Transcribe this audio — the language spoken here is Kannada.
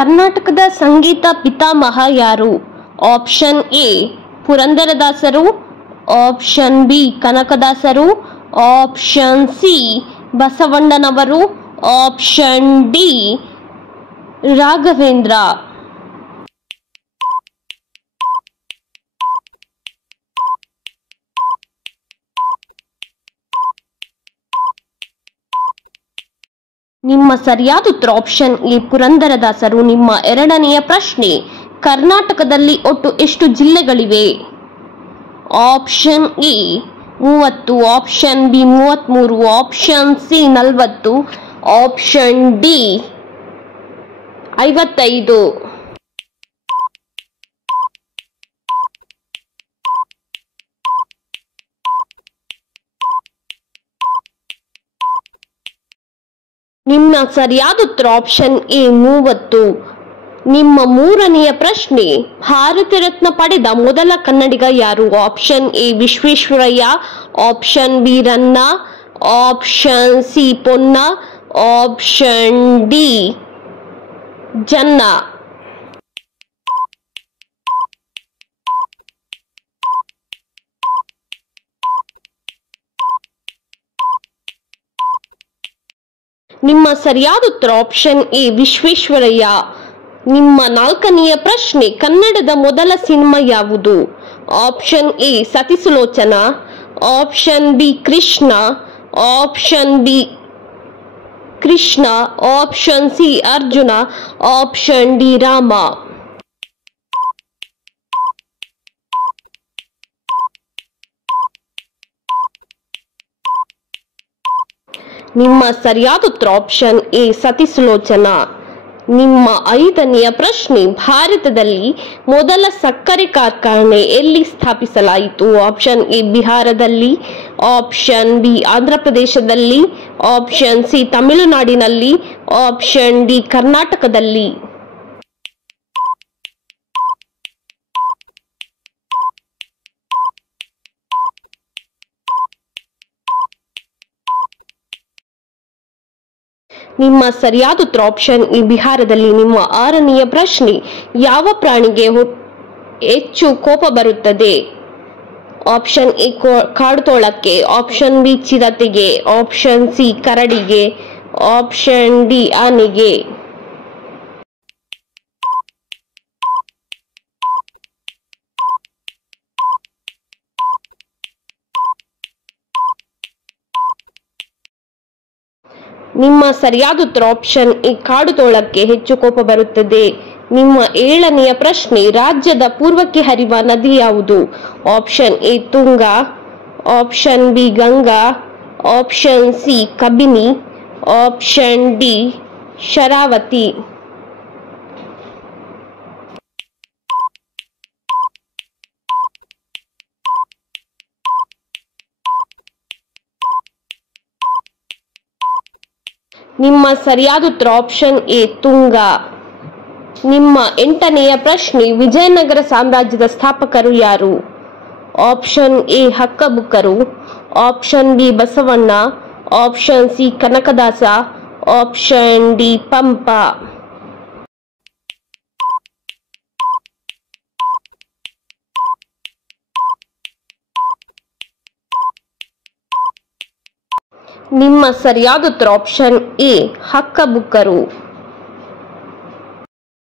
ಕರ್ನಾಟಕದ ಸಂಗೀತ ಪಿತಾಮಹ ಯಾರು? ಆಪ್ಷನ್ ಎ ಪುರಂದರದಾಸರು, ಆಪ್ಷನ್ ಬಿ ಕನಕದಾಸರು, ಆಪ್ಷನ್ ಸಿ ಬಸವಣ್ಣನವರು, ಆಪ್ಷನ್ ಡಿ ರಾಘವೇಂದ್ರ. ನಿಮ್ಮ ಸರಿಯಾದ ಉತ್ತರ ಆಪ್ಷನ್ ಎ ಪುರಂದರದಾಸರು. ನಿಮ್ಮ ಎರಡನೆಯ ಪ್ರಶ್ನೆ, ಕರ್ನಾಟಕದಲ್ಲಿ ಒಟ್ಟು ಎಷ್ಟು ಜಿಲ್ಲೆಗಳಿವೆ? Option A 30, option B 33, option C 40, option D 55. ನಿಮ್ಮ ಸರಿಯಾದ ಉತ್ತರ ಆಪ್ಷನ್ ಎ 30. ನಿಮ್ಮ ಮೂರನೆಯ ಪ್ರಶ್ನೆ, ಭಾರತ ರತ್ನ ಪಡೆದ ಮೊದಲ ಕನ್ನಡಿಗ ಯಾರು? Option A Visvesvaraya, option B Ranna, option C Ponna, option D Janna. ನಿಮ್ಮ ಸರಿಯಾದ ಉತ್ತರ ಆಪ್ಷನ್ ಎ ವಿಶ್ವೇಶ್ವರಯ್ಯ. ನಿಮ್ಮ ನಾಲ್ಕನೆಯ ಪ್ರಶ್ನೆ, ಕನ್ನಡದ ಮೊದಲ ಸಿನಿಮಾ ಯಾವುದು? Option A Sati Sulochana, option B Krishna, option B Krishna, option C Arjuna, option D Rama. ನಿಮ್ಮ ಸರಿಯಾದ ಉತ್ತರ ಆಪ್ಷನ್ ಎ ಸತಿಸುಲೋಚನ. ನಿಮ್ಮ ಐದನೆಯ ಪ್ರಶ್ನೆ, ಭಾರತದಲ್ಲಿ ಮೊದಲ ಸಕ್ಕರೆ ಕಾರ್ಖಾನೆ ಎಲ್ಲಿ ಸ್ಥಾಪಿಸಲಾಯಿತು? ಆಪ್ಷನ್ ಎ ಬಿಹಾರದಲ್ಲಿ, ಆಪ್ಷನ್ ಬಿ ಆಂಧ್ರಪ್ರದೇಶದಲ್ಲಿ, ಆಪ್ಷನ್ ಸಿ ತಮಿಳುನಾಡಿನಲ್ಲಿ, ಆಪ್ಷನ್ ಡಿ ಕರ್ನಾಟಕದಲ್ಲಿ. ನಿಮ್ಮ ಸರಿಯಾದ ಉತ್ತರ ಆಪ್ಷನ್ ಎ ಬಿಹಾರದಲ್ಲಿ. ನಿಮ್ಮ ಆರನೆಯ ಪ್ರಶ್ನೆ, ಯಾವ ಪ್ರಾಣಿಗೆ ಹೆಚ್ಚು ಕೋಪ ಬರುತ್ತದೆ? ಆಪ್ಷನ್ ಎ ಕಾಡುತೋಳಕ್ಕೆ, ಆಪ್ಷನ್ ಬಿ ಚಿರತೆಗೆ, ಆಪ್ಷನ್ ಸಿ ಕರಡಿಗೆ, ಆಪ್ಷನ್ ಡಿ ಆನೆಗೆ. ನಿಮ್ಮ ಸರಿಯಾದ ಉತ್ತರ ಆಪ್ಷನ್ ಎ ಕಾಡುತೋಳಕ್ಕೆ ಹೆಚ್ಚು ಕೋಪ ಬರುತ್ತದೆ. ನಿಮ್ಮ ಏಳನೆಯ ಪ್ರಶ್ನೆ, ರಾಜ್ಯದ ಪೂರ್ವಕ್ಕೆ ಹರಿಯುವ ನದಿ ಯಾವುದು? Option A Tunga, option B Ganga, option C Kabini, option D Sharavathi. ನಿಮ್ಮ ಸರಿಯಾದ ಉತ್ತರ ಆಪ್ಷನ್ ಎ ತುಂಗಾ. ನಿಮ್ಮ ಎಂಟನೆಯ ಪ್ರಶ್ನೆ, ವಿಜಯನಗರ ಸಾಮ್ರಾಜ್ಯದ ಸ್ಥಾಪಕರು ಯಾರು? ಆಪ್ಷನ್ ಎ ಹಕ್ಕಬುಕ್ಕರು, option B Basavanna, option C Kanakadasa, option D Pampa. ನಿಮ್ಮ ಸರಿಯಾದ ಉತ್ತರ ಆಪ್ಷನ್ ಎ ಹಕ್ಕಬುಕ್ಕರು.